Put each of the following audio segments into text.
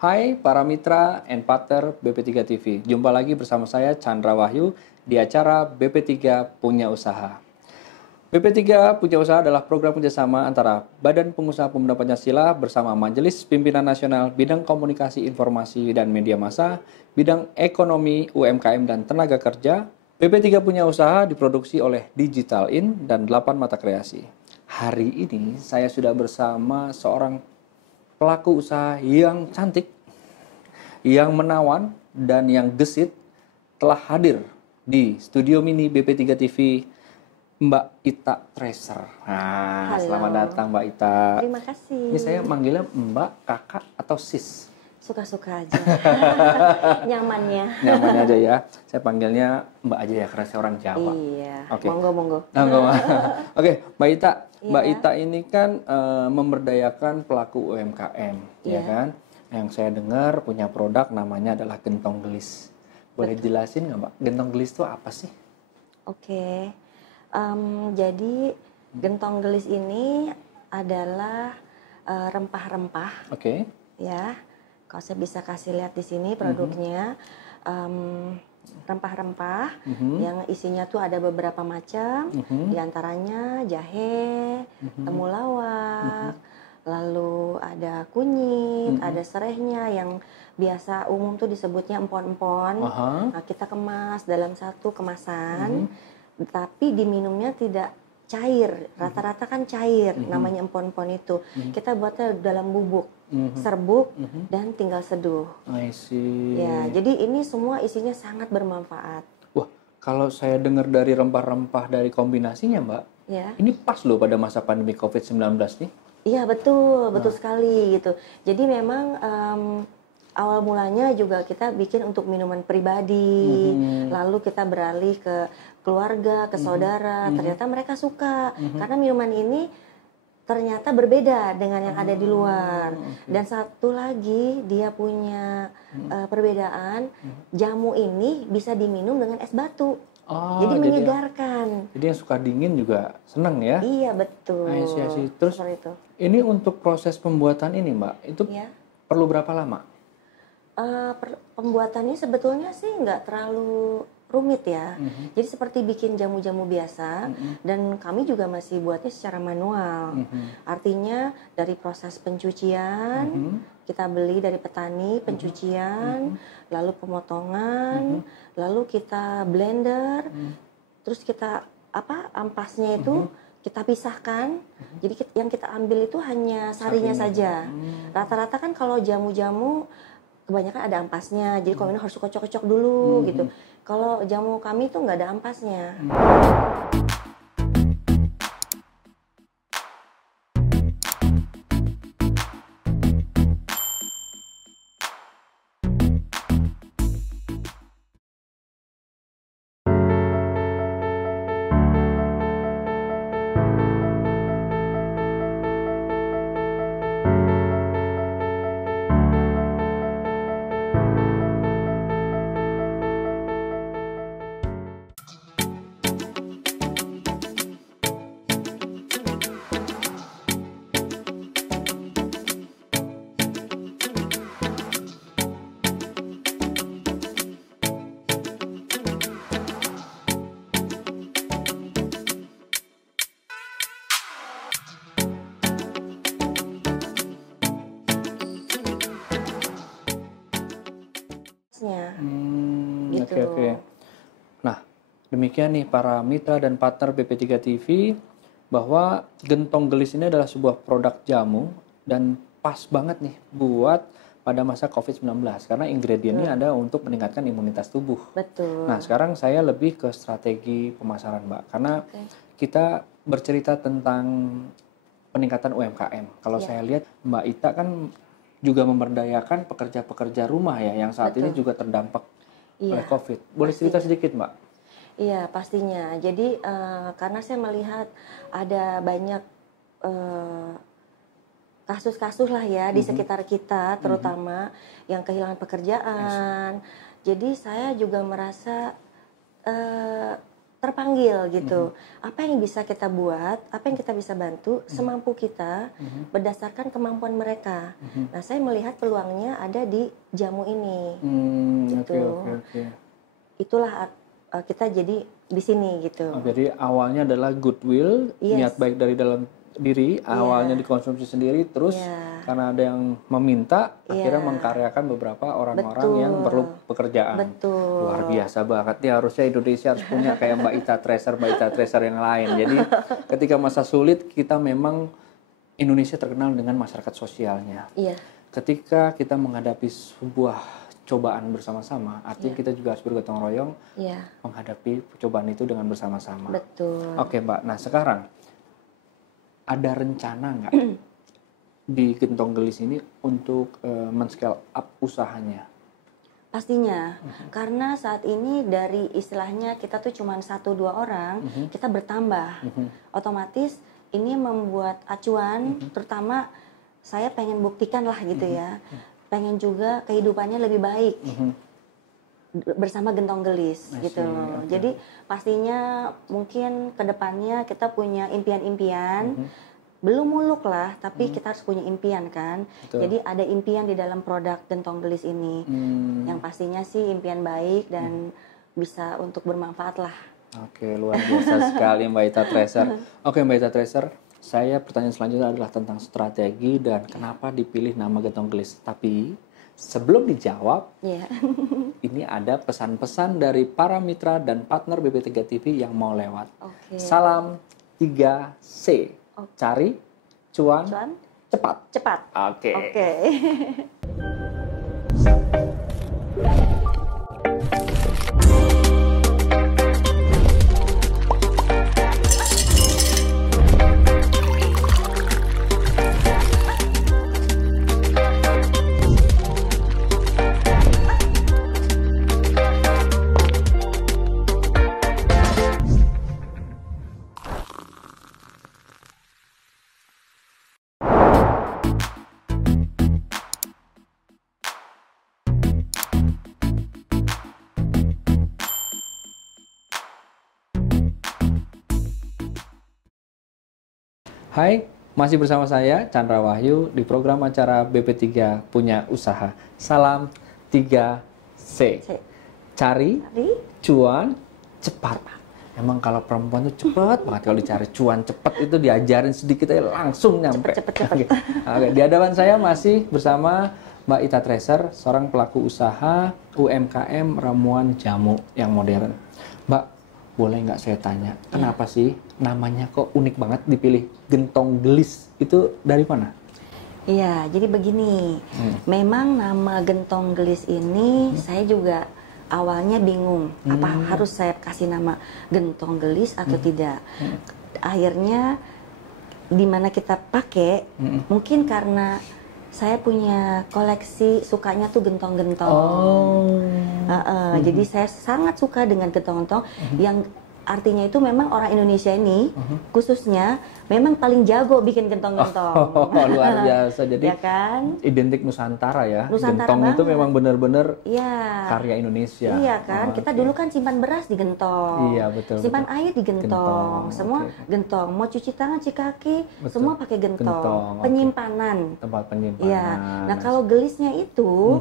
Hai para mitra and partner BP3 TV. Jumpa lagi bersama saya Chandra Wahyu di acara BP3 Punya Usaha. BP3 Punya Usaha adalah program kerjasama antara Badan Pengusaha Pemuda Pancasila bersama Majelis Pimpinan Nasional Bidang Komunikasi Informasi dan Media Massa, Bidang Ekonomi, UMKM dan Tenaga Kerja. BP3 Punya Usaha diproduksi oleh Digital In dan 8 Mata Kreasi. Hari ini saya sudah bersama seorang pelaku usaha yang cantik, yang menawan, dan yang gesit telah hadir di studio mini BP3 TV, Mbak Ita Treasure. Nah, Halo. selamat datang Mbak Ita. Terima kasih. Ini saya manggilnya Mbak, Kakak, atau Sis? Suka-suka aja. Nyamannya. Nyamannya aja ya. Saya panggilnya Mbak aja ya, karena saya orang Jawa. Iya. Oke. Monggo. Oke, Mbak Ita. Mbak Iya. Ita ini kan memberdayakan pelaku UMKM, ya Iya. kan? Yang saya dengar punya produk namanya adalah gentong gelis. Boleh jelasin nggak, Mbak? Gentong gelis itu apa sih? Oke. Jadi gentong gelis ini adalah rempah-rempah, Oke. ya. Kalau saya bisa kasih lihat di sini produknya, rempah-rempah yang isinya tuh ada beberapa macam, diantaranya jahe, temulawak, lalu ada kunyit, ada serehnya yang biasa umum tuh disebutnya empon-empon. Aha. Nah, kita kemas dalam satu kemasan, tapi diminumnya tidak cair, rata-rata kan cair, namanya empon-empon itu. Kita buatnya dalam bubuk, serbuk, dan tinggal seduh. I see. Ya, jadi ini semua isinya sangat bermanfaat. Wah, kalau saya dengar dari rempah-rempah dari kombinasinya, Mbak, Ya, ini pas loh pada masa pandemi COVID-19 nih. iya betul sekali gitu. Jadi memang awal mulanya juga kita bikin untuk minuman pribadi, lalu kita beralih ke keluarga, ke saudara. Ternyata mereka suka karena minuman ini ternyata berbeda dengan yang ada di luar. Dan satu lagi dia punya perbedaan, jamu ini bisa diminum dengan es batu. Oh, Jadi menyegarkan. Jadi yang suka dingin juga seneng ya? Iya betul. I see. Terus Seperti itu. ini untuk proses pembuatan ini, Mbak, itu Ya. perlu berapa lama? Pembuatannya sebetulnya sih nggak terlalu rumit ya. Jadi seperti bikin jamu-jamu biasa, dan kami juga masih buatnya secara manual. Artinya dari proses pencucian, kita beli dari petani, pencucian, lalu pemotongan, lalu kita blender, terus kita ampasnya itu kita pisahkan. Jadi yang kita ambil itu hanya sarinya saja. Rata-rata kan kalau jamu-jamu kebanyakan ada ampasnya, jadi kalau ini harus kocok-kocok dulu gitu. Kalau jamu kami itu nggak ada ampasnya. Gitu. Oke. Nah, demikian nih para mitra dan partner BP3 TV, bahwa gentong gelis ini adalah sebuah produk jamu dan pas banget nih buat pada masa COVID-19 karena ingredientnya ada untuk meningkatkan imunitas tubuh. Betul. Nah, sekarang saya lebih ke strategi pemasaran, Mbak, karena kita bercerita tentang peningkatan UMKM. Kalau saya lihat Mbak Ita kan juga memberdayakan pekerja-pekerja rumah ya yang saat ini juga terdampak oleh COVID. Boleh cerita sedikit, Mbak? Iya, pastinya. Jadi karena saya melihat ada banyak kasus-kasus lah ya di sekitar kita, terutama yang kehilangan pekerjaan. Jadi saya juga merasa terpanggil gitu. Apa yang bisa kita buat, apa yang kita bisa bantu semampu kita berdasarkan kemampuan mereka. Nah, saya melihat peluangnya ada di jamu ini. Gitu. Oke. Itulah kita jadi di sini gitu. Jadi awalnya adalah goodwill, niat baik dari dalam diri, awalnya dikonsumsi sendiri, terus karena ada yang meminta, akhirnya mengkaryakan beberapa orang-orang yang perlu pekerjaan. Luar biasa banget nih, harusnya Indonesia harus punya kayak Mbak Ita Tracer yang lain. Jadi ketika masa sulit, kita memang Indonesia terkenal dengan masyarakat sosialnya. Ketika kita menghadapi sebuah cobaan bersama-sama, artinya kita juga harus bergotong royong menghadapi cobaan itu dengan bersama-sama. Betul. Oke Mbak, nah sekarang ada rencana nggak di Gentong Gelis ini untuk men-scale up usahanya? Pastinya, karena saat ini dari istilahnya kita tuh cuma 1-2 orang, kita bertambah. Otomatis ini membuat acuan, terutama saya pengen buktikan lah gitu ya. Pengen juga kehidupannya lebih baik. Bersama Gentong Gelis gitu loh. Jadi pastinya mungkin kedepannya kita punya impian-impian, belum muluk lah, tapi kita harus punya impian kan. Jadi ada impian di dalam produk Gentong Gelis ini, yang pastinya sih impian baik dan bisa untuk bermanfaat lah. Oke, luar biasa sekali Mbak Ita Tracer. Oke Mbak Ita Tracer, saya pertanyaan selanjutnya adalah tentang strategi dan kenapa dipilih nama Gentong Gelis. Tapi sebelum dijawab, ini ada pesan-pesan dari para mitra dan partner BP3 TV yang mau lewat. Salam 3C. Cari, cuan, cepat. Oke. Hai, masih bersama saya Chandra Wahyu di program acara BP3 Punya Usaha. Salam 3C. Cari, cuan, cepat. Emang kalau perempuan tuh cepet banget kalau dicari cuan cepat itu diajarin sedikit aja langsung nyampe. Cepet. Oke, di hadapan saya masih bersama Mbak Ita Tracer, seorang pelaku usaha UMKM ramuan jamu yang modern. Mbak, boleh nggak saya tanya, kenapa sih namanya kok unik banget dipilih Gentong Gelis? Itu dari mana? Iya, jadi begini. Memang nama Gentong Gelis ini saya juga awalnya bingung. Apa harus saya kasih nama Gentong Gelis atau tidak? Akhirnya di mana kita pakai, mungkin karena saya punya koleksi sukanya tuh gentong-gentong. Jadi saya sangat suka dengan gentong-gentong yang artinya itu memang orang Indonesia ini khususnya memang paling jago bikin gentong-gentong. Luar biasa. Jadi ya kan? Identik Nusantara ya. Nusantara gentong banget. itu memang benar-benar karya Indonesia. Iya kan? Kita dulu kan simpan beras di gentong. Iya, betul. Simpan air di gentong. Semua gentong. Mau cuci tangan, cuci kaki, semua pakai gentong. Penyimpanan. Tempat penyimpanan. Iya. Nah, kalau gelisnya itu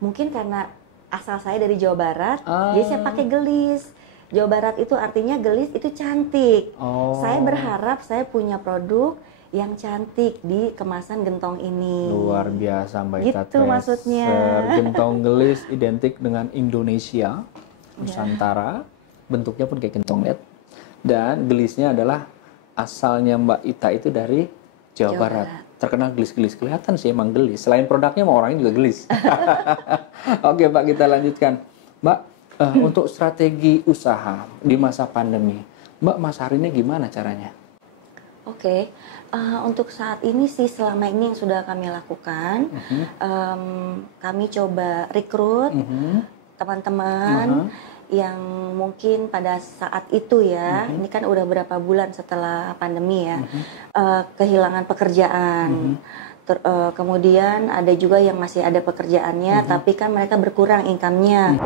mungkin karena asal saya dari Jawa Barat, jadi saya pakai gelis. Jawa Barat itu artinya gelis itu cantik. Saya berharap saya punya produk yang cantik di kemasan gentong ini. Luar biasa Mbak Ita Gitu Tracer. maksudnya. Gentong gelis identik dengan Indonesia, Nusantara. Bentuknya pun kayak gentong lihat. Dan gelisnya adalah asalnya Mbak Ita itu dari Jawa Barat. Terkenal gelis-gelis, kelihatan sih emang gelis. Selain produknya mau orangnya juga gelis. Oke Mbak, kita lanjutkan. Mbak, untuk strategi usaha di masa pandemi, Mbak masarinnya gimana caranya? Oke, untuk saat ini sih selama ini yang sudah kami lakukan, kami coba rekrut teman-teman yang mungkin pada saat itu ya, ini kan udah berapa bulan setelah pandemi ya, kehilangan pekerjaan. Kemudian ada juga yang masih ada pekerjaannya, tapi kan mereka berkurang income-nya.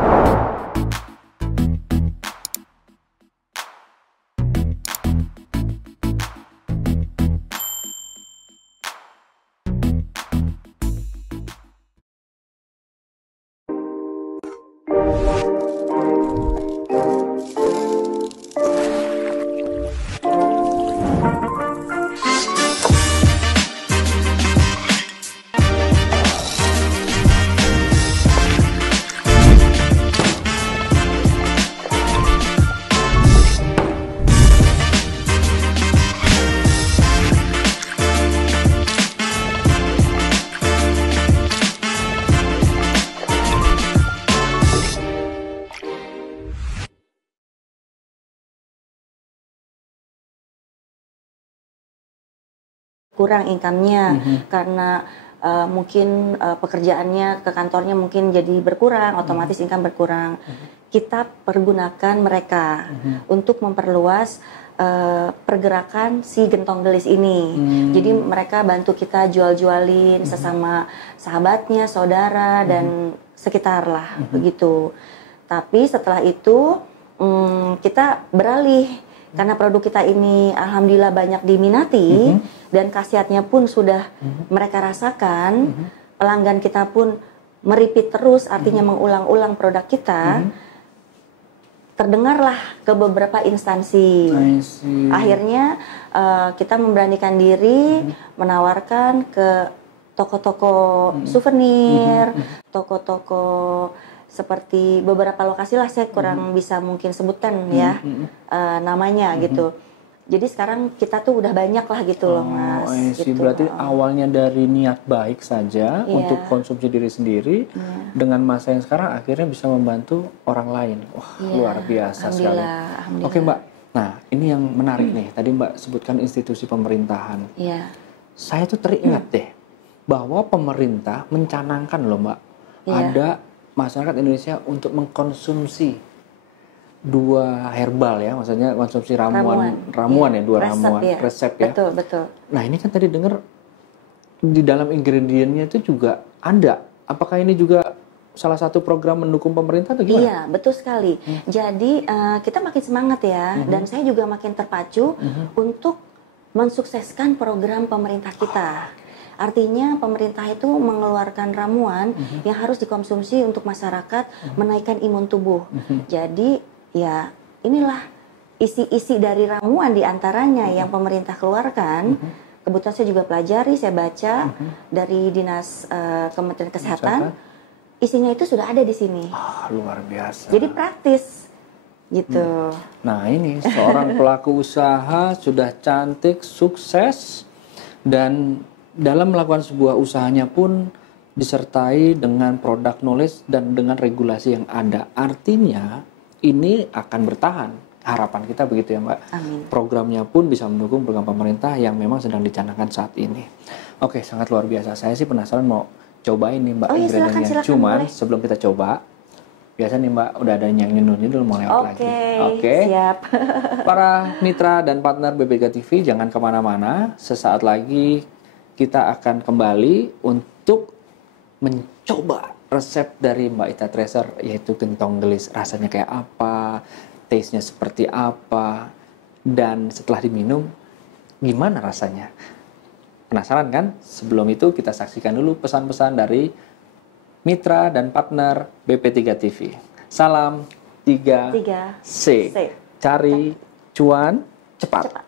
kurang income-nya karena mungkin pekerjaannya ke kantornya mungkin jadi berkurang, otomatis income berkurang. Kita pergunakan mereka untuk memperluas pergerakan si gentong gelis ini. Jadi mereka bantu kita jual-jualin sesama sahabatnya, saudara dan sekitar lah begitu. Tapi setelah itu kita beralih karena produk kita ini alhamdulillah banyak diminati dan khasiatnya pun sudah mereka rasakan, pelanggan kita pun meripit terus, artinya mengulang-ulang produk kita. Terdengarlah ke beberapa instansi. Akhirnya kita memberanikan diri menawarkan ke toko-toko souvenir, toko-toko seperti beberapa lokasi lah, saya kurang bisa mungkin sebutkan ya namanya gitu. Jadi sekarang kita tuh udah banyak lah gitu loh Mas. Gitu. Berarti awalnya dari niat baik saja untuk konsumsi diri sendiri, dengan masa yang sekarang akhirnya bisa membantu orang lain. Wah luar biasa sekali. Oke Mbak, nah ini yang menarik nih. Tadi Mbak sebutkan institusi pemerintahan. Saya tuh teringat deh bahwa pemerintah mencanangkan loh Mbak, ada masyarakat Indonesia untuk mengkonsumsi 2 herbal ya, maksudnya konsumsi ramuan ya, 2 ramuan resep ya. Betul. Nah ini kan tadi dengar di dalam ingredientnya itu juga ada. Apakah ini juga salah satu program mendukung pemerintah atau gimana? Iya, betul sekali. Jadi kita makin semangat ya, dan saya juga makin terpacu untuk mensukseskan program pemerintah kita. Artinya pemerintah itu mengeluarkan ramuan yang harus dikonsumsi untuk masyarakat menaikkan imun tubuh. Jadi ya inilah isi-isi dari ramuan diantaranya yang pemerintah keluarkan. Kebetulan saya juga pelajari, saya baca dari Dinas Kementerian Kesehatan. Isinya itu sudah ada di sini. Luar biasa. Jadi praktis gitu. Nah ini seorang pelaku usaha sudah cantik, sukses, dan dalam melakukan sebuah usahanya pun disertai dengan produk knowledge dan dengan regulasi yang ada. Artinya ini akan bertahan. Harapan kita begitu ya Mbak. Amin. Programnya pun bisa mendukung program pemerintah yang memang sedang dicanangkan saat ini. Oke, sangat luar biasa. Saya sih penasaran mau cobain nih Mbak ingredientnya. Cuman boleh. Sebelum kita coba, biasa nih Mbak udah ada yang nyunun mau lewat lagi. Oke, siap. Para mitra dan partner BP3 TV jangan kemana-mana. Sesaat lagi kita akan kembali untuk mencoba resep dari Mbak Ita Treasure, yaitu gentong gelis. Rasanya kayak apa, taste-nya seperti apa, dan setelah diminum gimana rasanya. Penasaran kan? Sebelum itu kita saksikan dulu pesan-pesan dari mitra dan partner BP3 TV. Salam 3C. Cari cuan cepat.